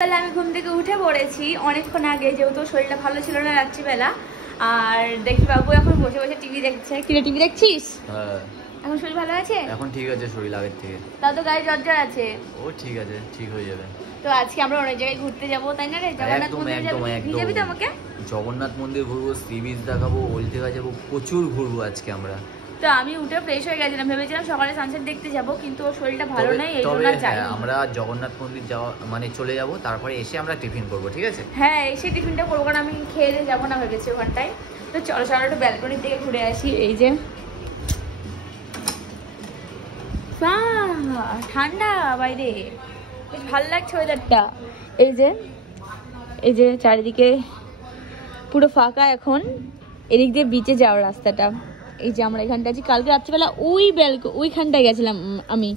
আমি ঘুম থেকে উঠে পড়েছি অনেকক্ষণ আগে, যেহেতু শরীরটা ভালো ছিল না রাত্রিবেলা। আর দেখি বাবু এখন বসে বসে টিভি দেখছে। কিরে টিভি দেখছিস? হ্যাঁ। এখন শরীর ভালো আছে? এখন ঠিক আছে, শরীর আগের থেকে। তাও তো গায়ে জ্বর জ্বর আছে। ও ঠিক আছে, ঠিক হয়ে যাবে। তো আজকে আমরা অনেক জায়গায় ঘুরতে যাব, তাই না রে? জগন্নাথ মন্দির যাবি তো আমাকে? জগন্নাথ মন্দির ঘুরবো, সি বিচ দেখাবো, ওল্ড দীঘা যাবো, প্রচুর ঘুরবো আজকে আমরা। তো আমি উঠে ফ্রেশ হয়ে গেছিলাম, ভেবেছিলাম সকালে সানসেট দেখতে যাব, কিন্তু ওর শরীরটা ভালো নেই, এই জন্য যাইনি। আমরা জগন্নাথ মন্দির যাওয়া মানে চলে যাব, তারপরে এসে আমরা টিফিন করবো, ঠিক আছে? হ্যাঁ, এসে টিফিনটা করবো, কারণ আমি খেয়ে দিয়ে যাবো না ভেবেছি ওখানটায়। তো চলো চলো একটু ব্যালকনির দিকে ঘুরে আসি। এই যে ঠান্ডা বাইরে, বেশ ভালো লাগছে ওয়েদারটা। এই যে চারিদিকে পুরো ফাঁকা এখন, এদিক দিয়ে বিচে যাওয়ার রাস্তাটা। এই যে আমরা এখানটা আছি, কালকে রাত্রিবেলা ওইখানটায় গেছিলাম আমি,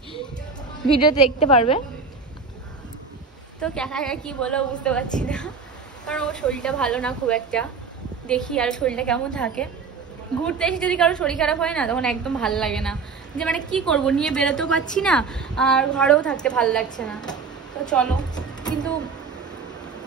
ভিডিওতে দেখতে পারবে। তো কাকা কি বলো বুঝতে পারছি না, কারণ ওর শরীরটা ভালো না খুব একটা। দেখি আর শরীরটা কেমন থাকে। ঘুরতে এসে যদি কারো শরীর খারাপ হয় না, তখন একদম ভালো লাগে না, যে মানে কি করব, নিয়ে বেরোতেও পারছি না আর ঘরেও থাকতে ভালো লাগছে না। তো চলো, কিন্তু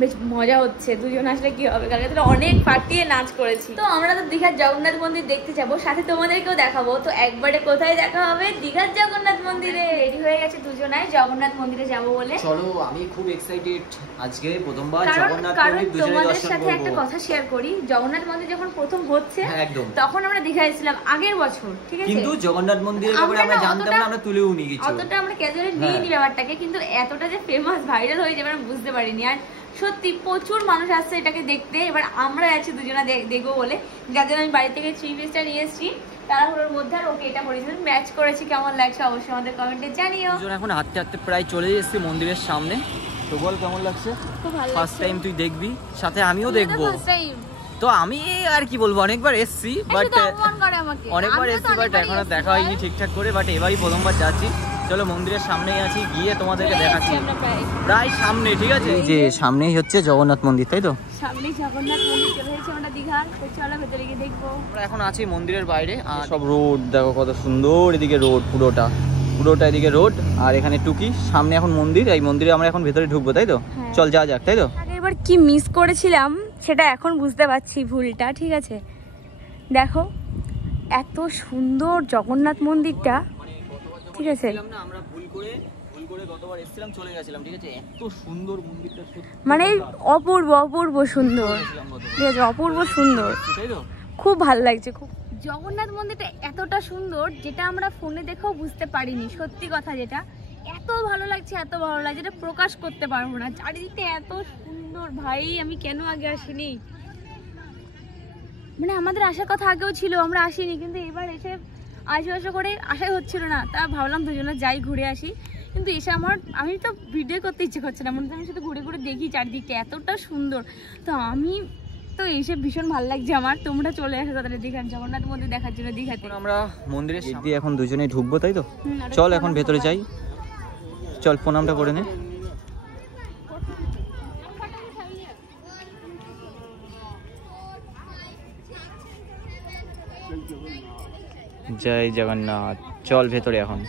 বেশ মজা হচ্ছে, দুজন আসলে কি হবে। কালকে তো অনেক ফাটিয়ে নাচ করেছি। তো আমরা তো দীঘার জগন্নাথ মন্দির দেখতে যাব, সাথে তোমাদেরকেও দেখাবো। তো একবারে কোথায় দেখা হবে? দীঘার জগন্নাথ মন্দিরে। রেডি হয়ে গেছে দুজনাই জগন্নাথ মন্দিরে যাব বলে। চলো, আমি খুব এক্সাইটেড, আজকে প্রথমবার জগন্নাথ কারণ মন্দির দুজনে তোমাদের দর্শন সাথে করব। একটা কথা শেয়ার করি, জগন্নাথ মন্দির যখন প্রথম হচ্ছে একদম তখন আমরা দীঘায় ছিলাম আগের বছর, ঠিক আছে? কিন্তু জগন্নাথ মন্দিরের ব্যাপারে আমরা জানতাম না, আমরা তুলেও নি কিছু, অতটা আমরা ক্যাজুয়ালি নিইনি ব্যাপারটাকে, কিন্তু এতটা যে ফেমাস ভাইরাল হয়ে যাবে আমরা বুঝতে পারিনি। আর সত্যি প্রচুর মানুষ আসছে এটাকে দেখতে। এবার আমরা আছি দুজনা দেখবো বলে, যার জন্য আমি বাড়ি থেকে 3 পিসটা নিয়ে এসেছি তাড়াহুড়োর মধ্যে। আর ওকে এটা পরিস্থিতি ম্যাচ করেছি, কেমন লাগছে অবশ্যই আমাদের কমেন্টে জানিও। দুজন এখন হাঁটতে হাঁটতে প্রায় চলে এসেছি মন্দিরের সামনে। তো বল কেমন লাগছে? খুব ভালো লাগছে। ফার্স্ট টাইম তুই দেখবি, সাথে আমিও দেখবো। তো আমি আর কি বলবো, অনেকবার এসেছি বাট এখনো দেখা হয়নি ঠিকঠাক করে, বাট এবারই প্রথমবার যাচ্ছি। চলো মন্দিরের সামনেই আছি, গিয়ে তোমাদেরকে দেখাচ্ছি প্রায় সামনে, ঠিক আছে? এই যে সামনেই হচ্ছে জগন্নাথ মন্দির, তাই তো? সামনেই জগন্নাথ মন্দির চলে এসেছে আমরা দীঘার। তো চলো ভেতরে গিয়ে দেখবো। আমরা এখন আছি মন্দিরের বাইরে, আর সব রোড দেখো কত সুন্দর, এদিকে রোড পুরোটা এদিকে রোড, আর এখানে টুকি, সামনে এখন মন্দির। এই মন্দিরে আমরা এখন ভেতরে ঢুকবো, তাই তো? চল যাওয়া যাক, তাই তো? এবার কি মিস করেছিলাম সেটা এখন বুঝতে পারছি, ভুলটা, ঠিক আছে? দেখো এত সুন্দর জগন্নাথ মন্দিরটা, ঠিক আছে? আমরা ভুল করে গতবার এসেছিলাম, চলে গেছিলাম, ঠিক আছে? এত সুন্দর মন্দিরটা, মানে অপূর্ব সুন্দর, ঠিক আছে? অপূর্ব সুন্দর, তাই তো? খুব ভালো লাগছে খুব। জগন্নাথ মন্দিরটা এতটা সুন্দর যেটা আমরা ফোনে দেখেও বুঝতে পারিনি, সত্যি কথা যেটা। এত ভালো লাগছে, এটা প্রকাশ করতে পারবো না। চারিদিকটা এত সুন্দর ভাই, আমি কেন আগে আসিনি? মানে আমাদের আসার কথা আগেও ছিল, আমরা আসিনি, কিন্তু এবার এসে আশা করে আশাই হচ্ছিল না। তা ভাবলাম দুজনে যাই ঘুরে আসি, কিন্তু এসে আমি তো ভিডিও করতে ইচ্ছে করছে না, মনে হচ্ছে আমি শুধু ঘুরে ঘুরে দেখি চারিদিকটা এতটা সুন্দর। তো আমি তো এসে ভীষণ ভালো লাগছে আমার। তোমরা চলে আসো তাদের দীঘার জগন্নাথ মন্দির দেখার জন্য দীঘাতে। আমরা মন্দিরের সামনে এখন দুজনেই ঢুকবো, তাই তো? চল এখন ভেতরে যাই, চল প্রণামটা করে নে। জয় জগন্নাথ, চল ভেতরে এখন।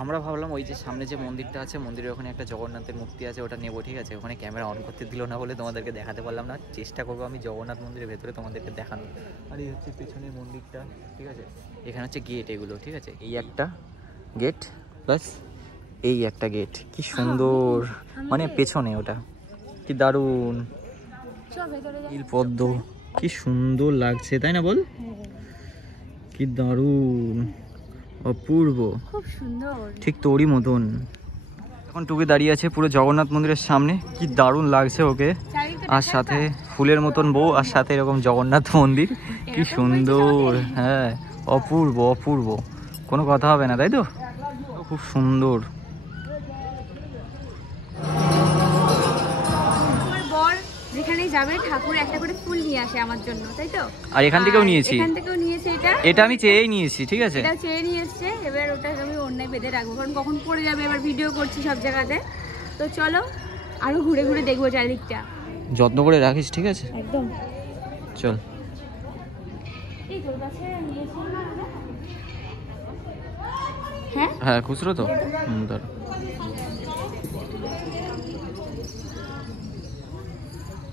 আমরা ভাবলাম ওই যে সামনে যে মন্দিরটা আছে, মন্দিরের ওখানে একটা জগন্নাথের মূর্তি আছে, ওটা নেবো, ঠিক আছে? ওখানে ক্যামেরা অন করতে দিল না বলে তোমাদেরকে দেখাতে পারলাম না। চেষ্টা করবো আমি জগন্নাথ মন্দিরের ভেতরে তোমাদেরকে দেখানো। আর এই হচ্ছে পেছনের মন্দিরটা, ঠিক আছে? এখানে হচ্ছে গেট, এগুলো, ঠিক আছে? এই একটা গেট, প্লাস এই একটা গেট। কি সুন্দর, মানে পেছনে ওটা কি দারুণ পদ্ম, কি সুন্দর লাগছে, তাই না? বল কি দারুণ, অপূর্ব, খুব সুন্দর, ঠিক তোরই মতন। এখন টুকি দাঁড়িয়ে আছে পুরো জগন্নাথ মন্দিরের সামনে, কি দারুণ লাগছে ওকে। আর সাথে ফুলের মতন বউ, আর সাথে এরকম জগন্নাথ মন্দির, কি সুন্দর। হ্যাঁ, অপূর্ব, কোনো কথা হবে না, তাই তো? খুব সুন্দর। যেখানেই যাবে ঠাকুর একটা করে ফুল নিয়ে আসে আমার জন্য, তাই তো? আর এখান থেকেও নিয়েছি, এটা আমি চেয়েই নিয়েছি, ঠিক আছে? এটা চেয়ে নিয়ে এসছে। এবার ওটা আমি অন্যায় বেঁধে রাখবো, কারণ কখন পড়ে যাবে। এবার ভিডিও করছি সব জায়গাতে। তো চলো আরো ঘুরে ঘুরে দেখবো চারিদিকটা, যত্ন করে রাখিস, ঠিক আছে? একদম। চল। এই তোর কাছে নিয়েছি না? হ্যাঁ হ্যাঁ খুচরো তো ধর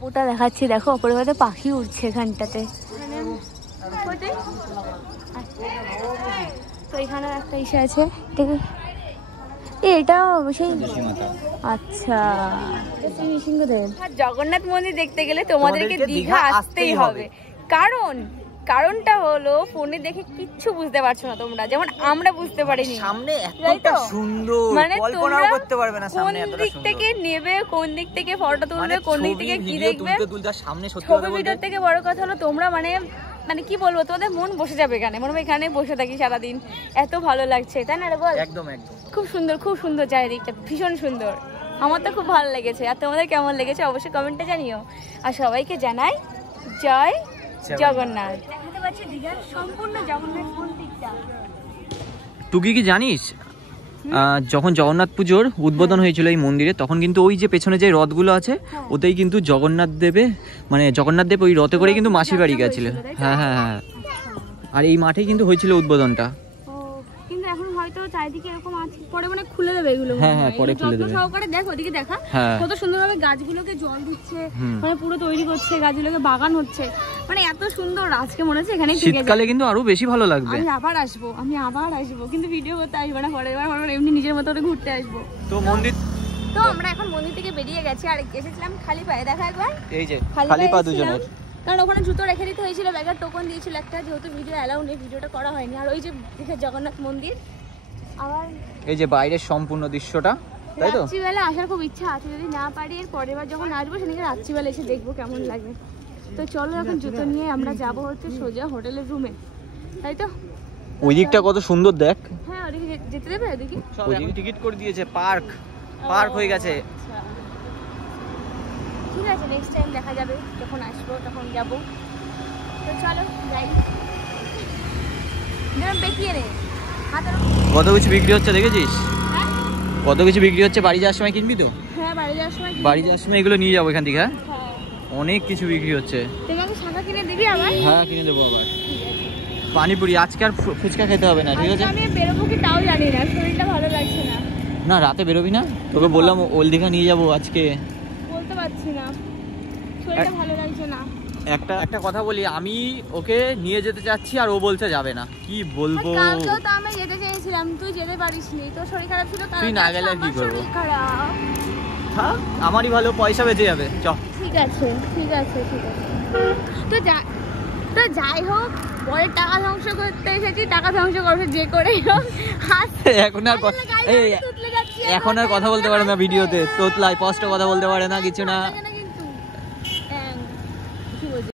ওটা দেখাচ্ছি দেখো, ওপরে হয়তো পাখি উঠছে এখানটাতে। তো এখানে একটা ইসে আছে, এটাও সেই আচ্ছা জগন্নাথ মন্দির দেখতে গেলে তোমাদেরকে দীঘা আসতেই হবে। কারণটা হলো ফোনে দেখে কিচ্ছু বুঝতে পারছো না তোমরা, যেমন আমরা বুঝতে পারিনি। সামনে এতটা সুন্দর, মানে কল্পনাও করতে পারবে না সামনে এতটা সুন্দর। কোন দিক থেকে নেবে, কোন দিক থেকে ফটো তুলবে, কোন দিক থেকে কি দেখবে, সামনে সত্যি ছবি ভিডিও থেকে বড় কথা হলো তোমরা মানে কি বলবো, তোমাদের মন বসে যাবে এখানে, মনে হয় এখানে বসে থাকি সারাদিন, এত ভালো লাগছে, তাই না রে বল? একদম একদম খুব সুন্দর চারিদিকটা, ভীষণ সুন্দর। আমার তো খুব ভালো লেগেছে। আর তোমাদের কেমন লেগেছে অবশ্যই কমেন্টে জানিও। আর সবাইকে জানাই জয় জগন্নাথ। দেখাতে পাচ্ছি দীঘার সম্পূর্ণ জগন্নাথ মন্দিরটা। তুই কি জানিস যখন জগন্নাথ পুজোর উদ্বোধন হয়েছিল এই মন্দিরে, তখন কিন্তু ওই যে পেছনে যে রথগুলো আছে ওতেই কিন্তু জগন্নাথ দেব ওই রথে করে কিন্তু মাসির বাড়ি গেছিল। হ্যাঁ হ্যাঁ হ্যাঁ, আর এই মাঠেই কিন্তু হয়েছিল উদ্বোধনটা। কিন্তু এখন হয়তো চারিদিকে এরকম আছে, পরে মানে খুলে দেবে এগুলো। হ্যাঁ হ্যাঁ পরে খুলে দেবে। সহকারে দেখো, ওদিকে দেখা কত সুন্দরভাবে গাছগুলোকে জল দিচ্ছে, মানে পুরো তৈরি করছে, গাছগুলোকে বাগান হচ্ছে, মানে এত সুন্দর। আজকে মনে হচ্ছে এখানে শীতকালে কিন্তু আরো বেশি ভালো লাগবে। আমি আবার আসবো, কিন্তু ভিডিও করতে আসবো না, পরের বার এমনি নিজের মতো ঘুরতে আসবো। তো আমরা এখন মন্দির থেকে বেরিয়ে গেছি, আর এসেছিলাম খালি পায়ে। দেখা একবার এই যে খালি পা দুজনের, কারণ ওখানে জুতো রেখে দিতে হয়েছিল, ব্যাগের টোকন দিয়েছিল একটা, যেহেতু ভিডিও অ্যালাউ নেই, ভিডিওটা করা হয়নি। আর ওই যে দেখে জগন্নাথ মন্দির, আবার এই যে বাইরের সম্পূর্ণ দৃশ্যটা, তাই তো? রাত্রিবেলা আসার খুব ইচ্ছা আছে, যদি না পারি এর পরের বার যখন আসবো সেদিকে রাত্রিবেলা এসে দেখবো কেমন লাগে। তো চলো এখন জুতো নিয়ে আমরা যাবো হচ্ছে সোজা হোটেলের রুমে, তাই তো? ওই দিকটা কত সুন্দর দেখ। হ্যাঁ ওদিকে যেতে দেবে, ওদিকে টিকিট করে দিয়েছে, পার্ক হয়ে গেছে। ঠিক আছে, নেক্সট টাইম দেখা যাবে, যখন আসবো তখন যাবো। তো চলো যাই। বেঁকিয়ে নে কত কিছু বিক্রি হচ্ছে দেখেছিস? কত কিছু বিক্রি হচ্ছে। বাড়ি যাওয়ার সময় কিনবি তো? হ্যাঁ বাড়ি যাওয়ার সময় এগুলো নিয়ে যাবো এখান থেকে। হ্যাঁ অনেক কিছু বিক্রি হচ্ছে। তোমাকে শাখা কিনে দিবি আবার? হ্যাঁ কিনে দেবো আবার। পানিপুরি, আজকে আর ফুচকা খেতে হবে না, ঠিক আছে? আমি বেরোবো কি তাও জানি না, শরীরটা ভালো লাগছে না। না রাতে বেরোবি না? তোকে বললাম ওল দীঘা নিয়ে যাবো আজকে। বলতে পারছি না, শরীরটা ভালো লাগছে না। একটা কথা বলি, আমি ওকে নিয়ে যেতে চাচ্ছি আর ও বলছে যাবে না, কি বলবো? কালকেও তো আমি যেতে চেয়েছিলাম, তুই যেতে পারিসনি, তোর শরীর খারাপ ছিল। তুই না গেলে আর কি করবো? খারাপ, আমারই ভালো, পয়সা বেঁচে যাবে। চ ঠিক আছে। তো যাই হোক, পরে টাকা ধ্বংস করতে এসেছি, টাকা ধ্বংস করবে যে করেই হোক। এখন আর কথা বলতে পারে না ভিডিওতে, তোতলায় স্পষ্ট কথা বলতে পারে না, কিছু না।